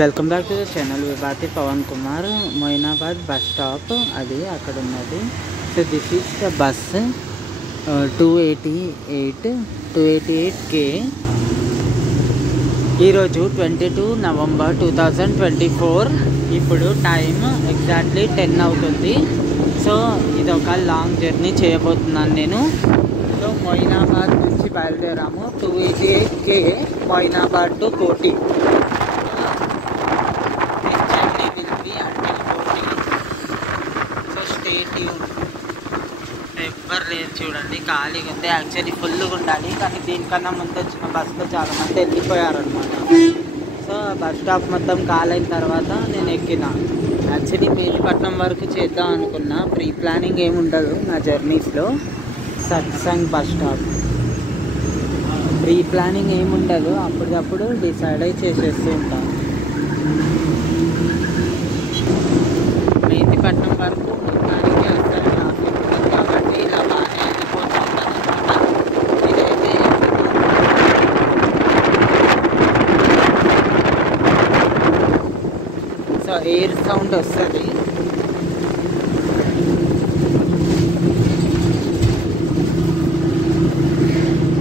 Welcome back to the channel Vibhathi Pavan Kumar. Moinabad bus stop అది అక్కడ ఉన్నది. So this is the bus 288K. ఈరోజు 22 November 2024. ఇప్పుడు టైం ఎగ్జాక్ట్లీ 10 అవుతుంది. సో ఇది ఒక లాంగ్ జర్నీ చేయబోతున్నాను నేను. సో మొయినాబాద్ నుంచి బయలుదేరాము. 288K మొయినాబాద్ టు కోటి. ఎవ్వరు లేదు చూడండి, ఖాళీగా ఉంది. యాక్చువల్లీ ఫుల్గా ఉండాలి, కానీ దీనికన్నా ముందు వచ్చిన బస్సులో చాలామంది వెళ్ళిపోయారనమాట. సో బస్ స్టాప్ మొత్తం కాలైన తర్వాత నేను ఎక్కిన. యాక్చువల్లీ మేలిపట్నం వరకు చేద్దాం అనుకున్నా. ప్రీ ప్లానింగ్ ఏమి ఉండదు నా జర్నీస్లో. Satsang bus stop pre planning ఏమి ఉండదు, అప్పటికప్పుడు డిసైడ్ అయి చేసేస్తూ ఉంటాను. మేలిపట్నం వరకు మొత్తానికి అసలు ట్రాఫిక్ ఉంది కాబట్టి ఇలా బాగానే వెళ్ళిపోతూ ఉంటాను అనమాట. ఇదైతే సో ఎయిర్ సౌండ్ వస్తుంది.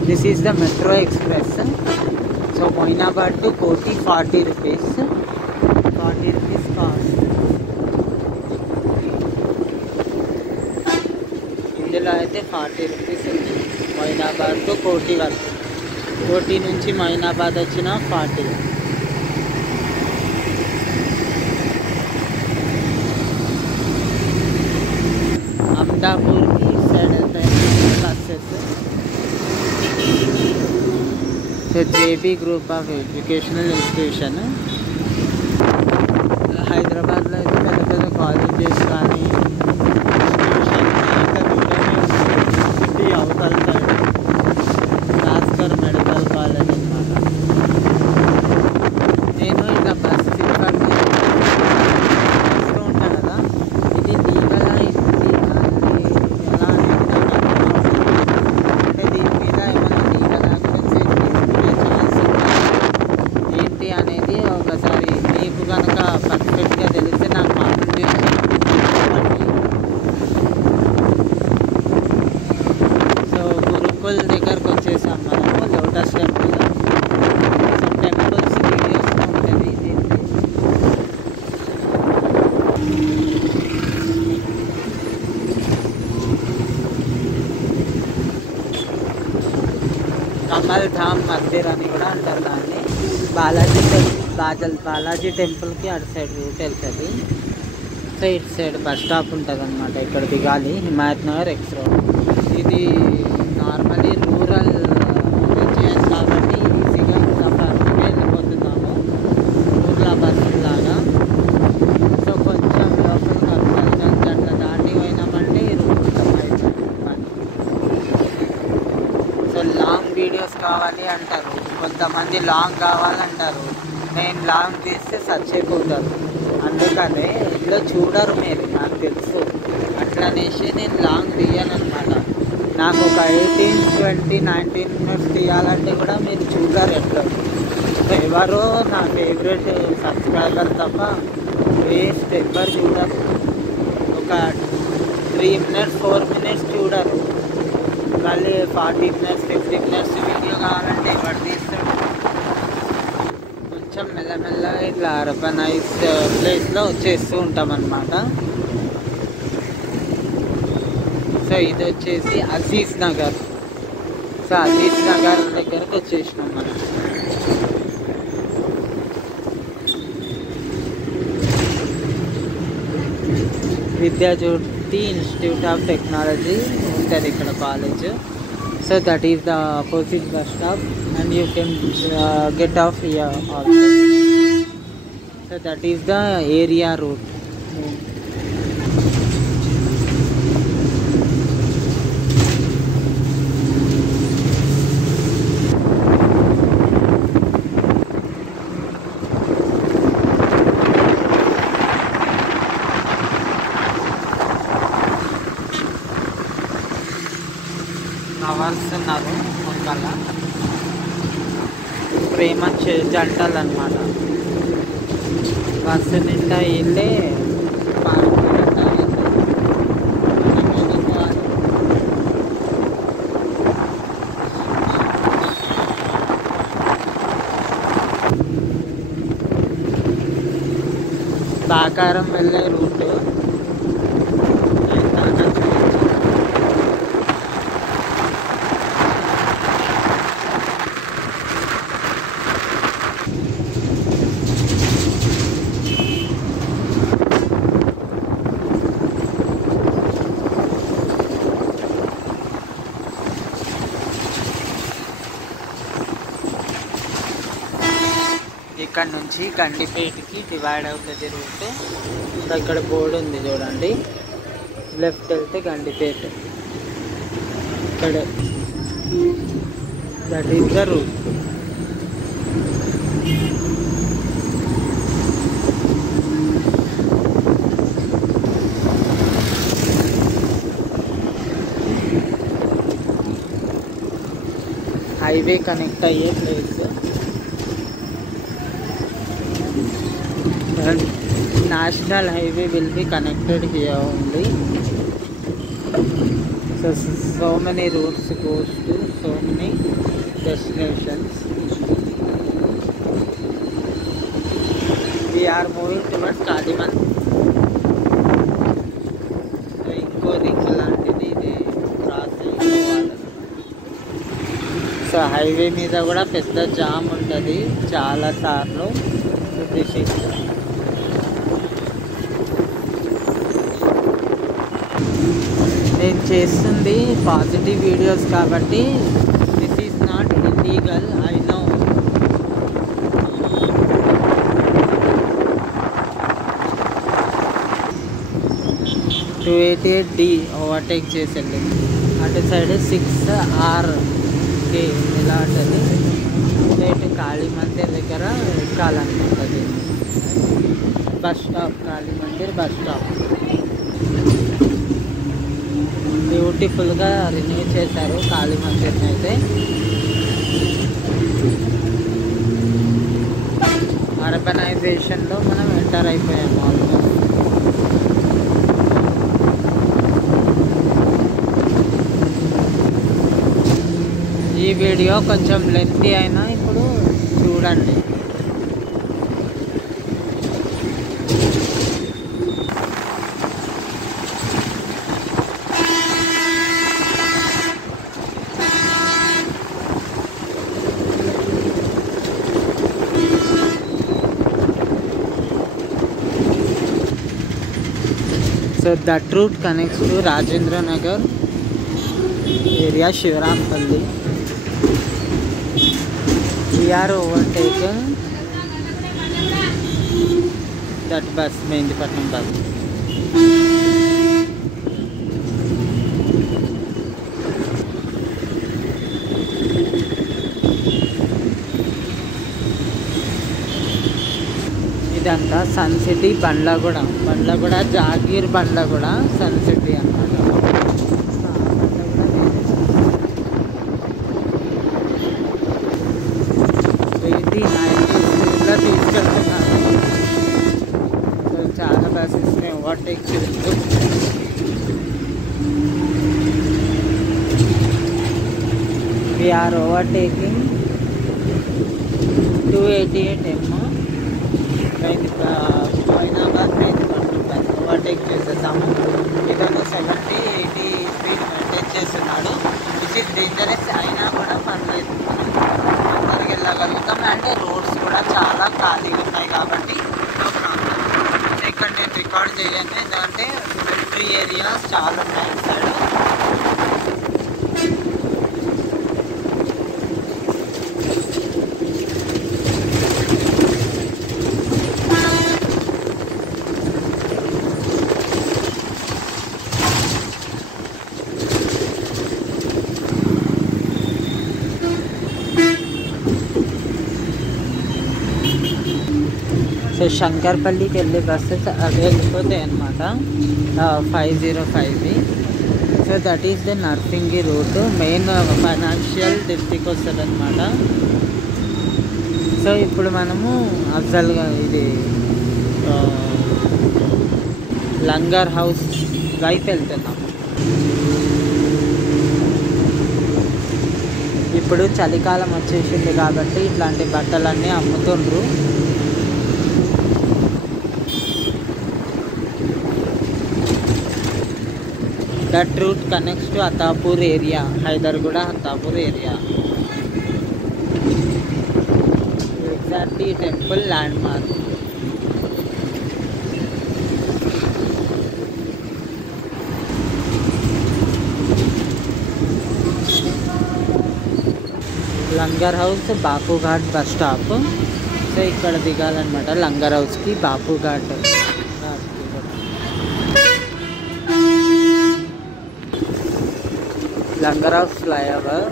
This is the metro express. So Moinabad to కోటి 40 రూపీస్. 40 rupees cost. ఇందులో అయితే 40 రూపీస్ ఉంది మొయినాబాద్ టు కోటి వరకు. కోటి నుంచి మొయినాబాద్ వచ్చిన 40. అహ్మదాపూర్కి సైడ్ వెళ్తాయి buses. So JB group of educational institution. హైదరాబాద్లో అయితే పెద్ద పెద్ద కాలేజెస్ కానీ సిటీ అవతల సైడ్ భాస్కర్ మెడికల్ కాలేజ్ అనమాట. నేను ఇట్లా బస్ బస్సులో ఉంటాను కదా, ఇది లీగలా ఇది ఎలా అనేది అంటే దీని మీద ఏమైనా లీగల్ యాక్షన్స్ తీసుకునే ఛాన్స్ ఏంటి అనేది ఒకసారి మీకు కనుక పర్ఫెక్ట్గా తెలిస్తే నాకు మాత్రం తెలుసు. సో గురుకుల్ దగ్గరకు వచ్చేసాం మనము, lotus temple. So temples videos ఉంటుంది దీనికి. కమల్ ధామ్ మందిర్ అని కూడా అంటారు దాన్ని. బాలాజీ టెంపుల్కి అటు సైడ్ రూట్ వెళ్తుంది. సో ఇటు సైడ్ బస్ స్టాప్ ఉంటుంది అనమాట. ఇక్కడ దిగాలి, హిమాయత్ నగర్ ఎక్స్ రోడ్. ఇది నార్మలీ రూరల్ రీజియన్ కాబట్టి ఈజీగా సఫర్గా వెళ్ళిపోతున్నాము ఊర్ల బస్సు లాగా. సో కొంచెం లోపల కర్నూలుగంజ్ అట్లా దాటి పోయినామంటే ఇరుక్కుంటాం అయిపోయింది పని. సో లాంగ్ వీడియోస్ కావాలి అంటారు కొంతమంది, లాంగ్ కావాలంటారు. నేను లాంగ్ తీస్తే సచ్చిపోతారు, అందుకనే ఇంట్లో చూడరు మీరు, నాకు తెలుసు. అట్లనేసి నేను లాంగ్ తీయను అనమాట. నాకు ఒక 18, 20, 19 మినిట్స్ తీయాలంటే కూడా మీరు చూడరు ఎట్లా. ఎవరో నా ఫేవరెట్ సబ్స్క్రైబర్ తప్ప వేస్ట్ ఎవ్వరు చూడరు. ఒక 3 మినిట్స్ 4 మినిట్స్ చూడరు. మళ్ళీ 40 మినిట్స్ 50 మినిట్స్ వీడియో కావాలంటే ఎవరు తీస్తాడు. కొంచెం మెల్లమెల్లగా ఇట్లా అర్బనైజ్ ప్లేస్లో వచ్చేస్తూ ఉంటాం అన్నమాట. సో ఇది వచ్చేసి అజీజ్ నగర్. సో అజీజ్ నగర్ దగ్గరకు వచ్చేసినాం మనం. విద్యాజ్యోతి ఇన్స్టిట్యూట్ ఆఫ్ టెక్నాలజీ ఉంటుంది ఇక్కడ college. So that is the opposite bus stop and you can get off here also. So that is the area route. Hours ఉన్నారు మొక్కల. ప్రేమ జంటలు అన్నమాట. బస్సు నిండా వెళ్ళే బాకారం వెళ్ళే రూట్. ఇక్కడ నుంచి గండిపేటకి డివైడ్ అవుతుంది రూట్. ఇక్కడ బోర్డు ఉంది చూడండి, లెఫ్ట్ వెళ్తే గండిపేట. ఇక్కడ that is the route. Highway connect అయ్యే place. National highway will be connected here only. So many routes goes to so many destinations. We are moving towards Kaliman. ఇంకో ring లాంటిది ఇది cross అయిపోవాలి. So highway మీద కూడా పెద్ద jam ఉంటుంది చాలా సార్లు. నేను చేస్తుంది పాజిటివ్ వీడియోస్ కాబట్టి this is not illegal, I know. D overtake చేసి వెళ్ళింది. అటు సైడ్ 6RK ఇలా ఉంటుంది. రేటు కాళీ మందిర్ దగ్గర ఎక్కాలనుకుంటుంది. బస్ స్టాప్, కాళీ మందిర్ బస్ స్టాప్. బ్యూటిఫుల్గా రిన్యూ చేశారు కాళీ మందిర్ని అయితే. అర్బనైజేషన్లో మనం ఎంటర్ అయిపోయాము ఆల్మోస్ట్. ఈ వీడియో కొంచెం లెంతీ అయినా ఇప్పుడు చూడండి. So that route connects to Rajendra Nagar area, Shivrampalli. We are overtaken that bus, Mehndipatnam bus. ఇదంతా Sun City Bandlaguda. Jagir Bandlaguda Sun City అన్నమాట. ఇది 90s తీసుకెళ్తున్నారు. చాలా బస్సెస్ని ఓవర్టేక్ చేస్తూ we are overtaking 288M Moinabad bus overtake చేసేసాము. ఇతను 70-80 స్పీడ్ మెయింటైన్ చేస్తున్నాడు. విచ్ ఇస్ డేంజరస్ అయినా కూడా పర్లేదు, మనం అందరికి వెళ్ళగలుగుతాం. అండ్ రోడ్స్ కూడా చాలా ఖాళీగా ఉన్నాయి కాబట్టి నో ప్రాబ్లం. ఇక్కడ నేను రికార్డ్ చేయను ఎందుకంటే మిలిటరీ ఏరియాస్ చాలా ఉన్నాయి సైడ్. సో శంకర్పల్లికి వెళ్ళే బస్సెస్ అవి వెళ్ళిపోతాయి అన్నమాట. 505. So that is the Narsingi route. Main Financial District వస్తుంది అనమాట. సో ఇప్పుడు మనము అఫ్జల్గా ఇది లంగర్ హౌస్ వైపు వెళ్తున్నాం. ఇప్పుడు చలికాలం వచ్చేసింది కాబట్టి ఇట్లాంటి బట్టలన్నీ అమ్ముతుండ్రు. That route connects to Attapur area, Hyderguda Attapur area. Exactly temple landmark. Langar House Bapughat bus stop. So ఇక్కడ దిగాలన్నమాట లంగర్ హౌస్కి Bapughat. Langar House flyover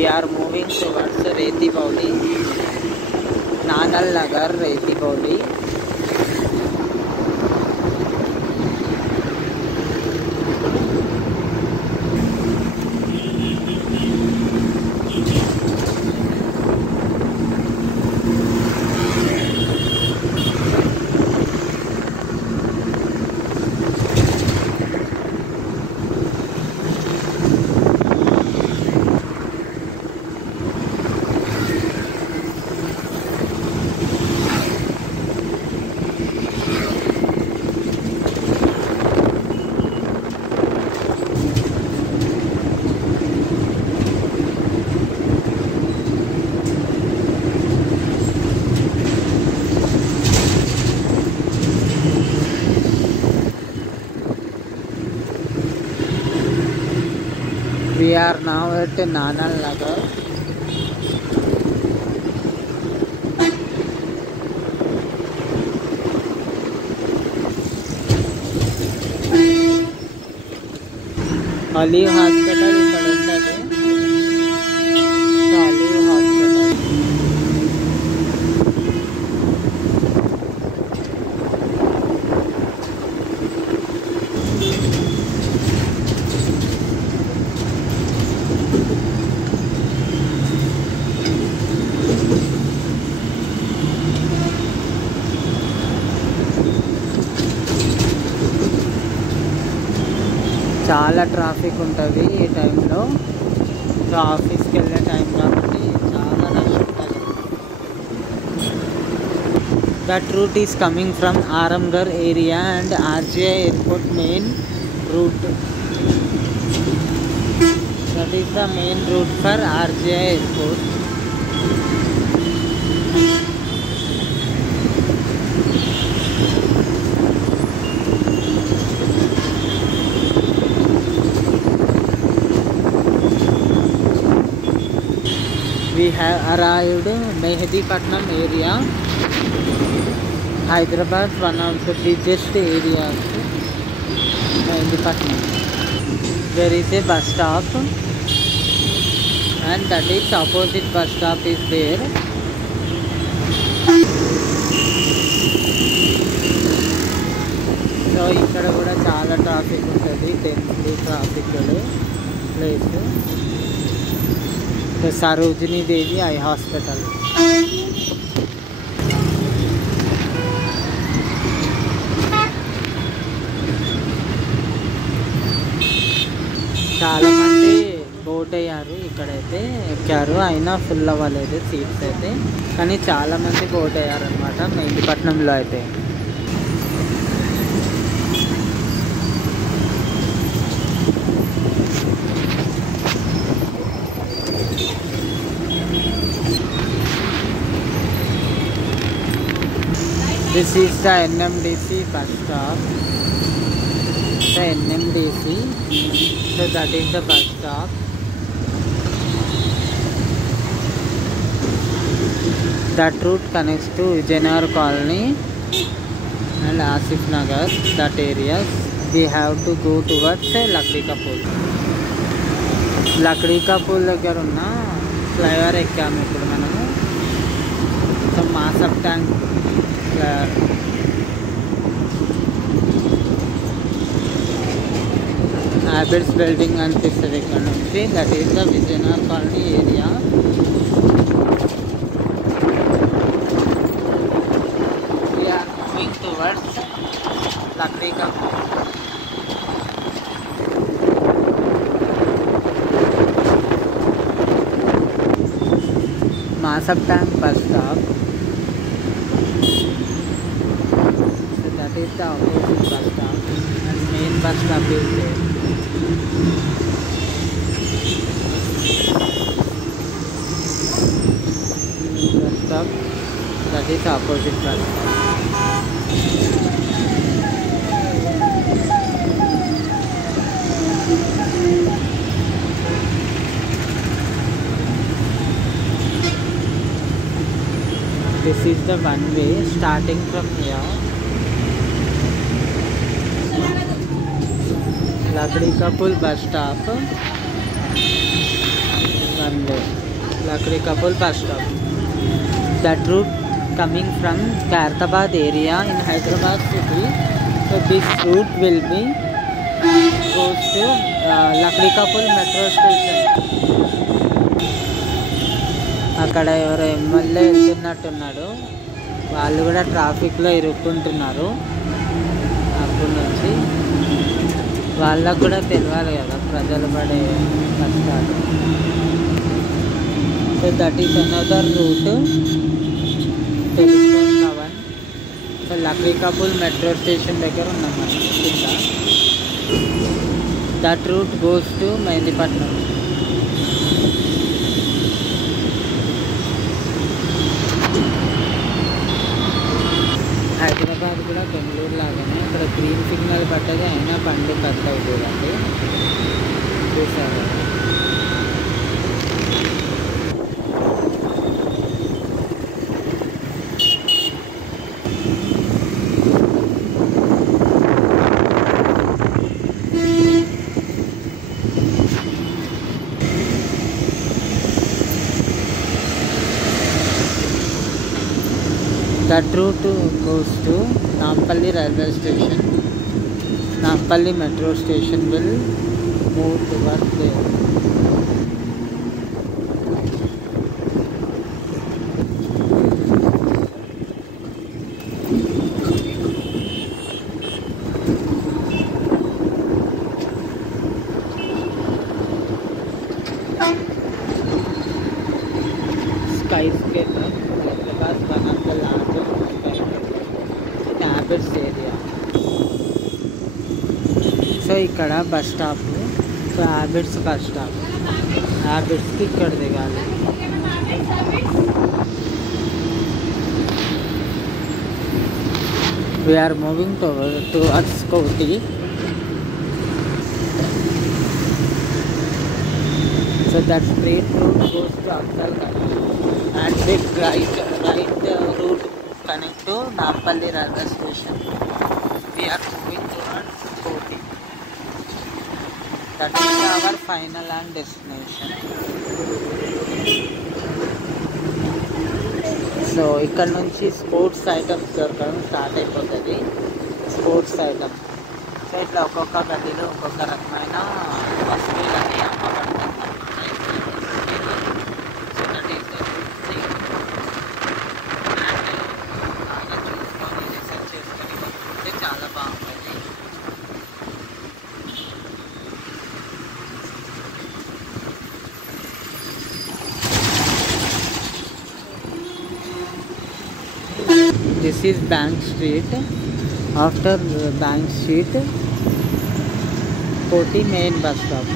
we are moving towards Retipavli, Nanal Nagar, Retipavli. We are now at Nanal Nagar. Olive Hospital ఇక్కడ ఉంటుంది. Olive Hospital. చాలా traffic ఉంటుంది ఈ టైంలో. So ఆఫీస్కి వెళ్ళే టైం కాబట్టి చాలా రష్ ఉంటుంది. That route is coming from Aramghar area and RGI airport main route. That is the main route for RGI airport. We have arrived Mehdipatnam area, Hyderabad, one of the busiest areas. Mehdipatnam. There is a bus stop, and that is opposite bus stop is there. So ఇక్కడ కూడా చాలా traffic ఉంటుంది, densely traffic place. Sarojini దేవి eye hospital. చాలామంది boat అయ్యారు, ఇక్కడైతే ఎక్కారు, అయినా full అవ్వలేదు సీట్స్ అయితే. కానీ చాలామంది బోట్ అయ్యారు అనమాట మెహదీపట్నంలో అయితే. This is the NMDC bus stop. The NMDC. So that is the bus stop. That route connects to Vijayanagar Colony and Asif Nagar. That areas we have to go towards Lakdi Kapul. Lakdi Kapul దగ్గర ఉన్న flyover ఎక్కాము ఇప్పుడు మనము. So Masab tank habits building అనిపిస్తుంది ఇక్కడ నుంచి. That is the Vijayanagar colony area. We are moving towards Lakdikapul. Masab Tank bus stop. So that is the opposite bus stop, and main bus stop is there. Bus stop, that is opposite bus stop. This is the one way starting from here. Lakdi Kapul bus stop. One way. Lakdi Kapul bus stop. That route coming from Khairatabad area in Hyderabad city. So this route will be goes to Lakdi Kapul metro station. అక్కడ ఎవరో MLA వెళ్తున్నట్టున్నాడు. వాళ్ళు కూడా ట్రాఫిక్లో ఇరుక్కుంటున్నారు. అప్పటి నుంచి వాళ్ళకు కూడా తెలియాలి కదా ప్రజలు పడే కష్టాలు. So that is another route telephone Bhavan. So Lakdikapul metro station దగ్గర ఉన్నాం మనం కింద. That route goes to Mehdipatnam. Hyderabad కూడా బెంగళూరు లాగానే అక్కడ గ్రీన్ సిగ్నల్ పట్టది, అయినా బండి కట్ అవుతుందండి. చూసారు that route goes to Nampally railway station. Nampally metro station will move towards there. Skyscraper. Hyderabad one of the largest skyscrapers in Habits area. So ఇక్కడ bus stop. So Habits bus stop. హ్యాబిట్స్కి ఇక్కడ దిగాలి. We are moving towards Koti. So that straight route goes to Afzalgarh, and big right route connect to Nampally railway station. We are moving towards Koti. That is our final and destination. So ఇక్కడ నుంచి sports items దొరకడం start అయిపోతుంది. Sports items. So ఇట్లా ఒక్కొక్క గదిలో ఒక్కొక్క రకమైన వస్తువులని అమ్మబడతాయి. This is Bank Street. After Bank Street, Koti main bus stop.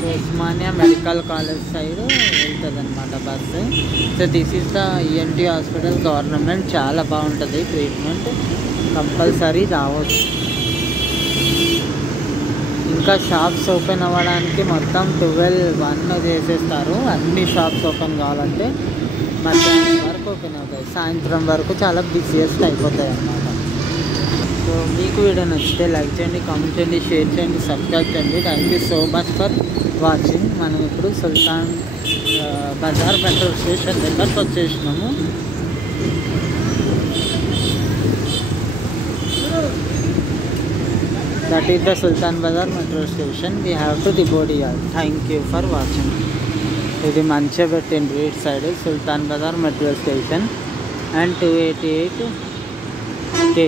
So Usmania Medical College side వెళ్తుంది అనమాట bus. So this is the ENT hospital government. చాలా బాగుంటుంది ట్రీట్మెంట్. కంపల్సరీ రావచ్చు. ఇంకా షాప్స్ ఓపెన్ అవ్వడానికి మొత్తం 12-1 చేసేస్తారు. అన్ని షాప్స్ ఓపెన్ కావాలంటే మధ్యాహ్నం వరకు ఓపెన్ అవుతాయి. సాయంత్రం వరకు చాలా బిజియెస్ట్ అయిపోతాయి అన్నమాట. సో మీకు వీడియో నచ్చితే లైక్ చేయండి, కామెంట్ చేయండి, షేర్ చేయండి, సబ్స్క్రైబ్ చేయండి. Thank you so much for watching. మనం ఇప్పుడు సుల్తాన్ బజార్ పెట్రోల్ స్టేషన్ దగ్గరకు వచ్చేసినాము. That is the Sultan Bazar metro station. We have to the body yard. Thank you for watching. ఇది మంచిగా పెట్టిండ్రు ఇటు side Sultan Bazar metro station and 288 K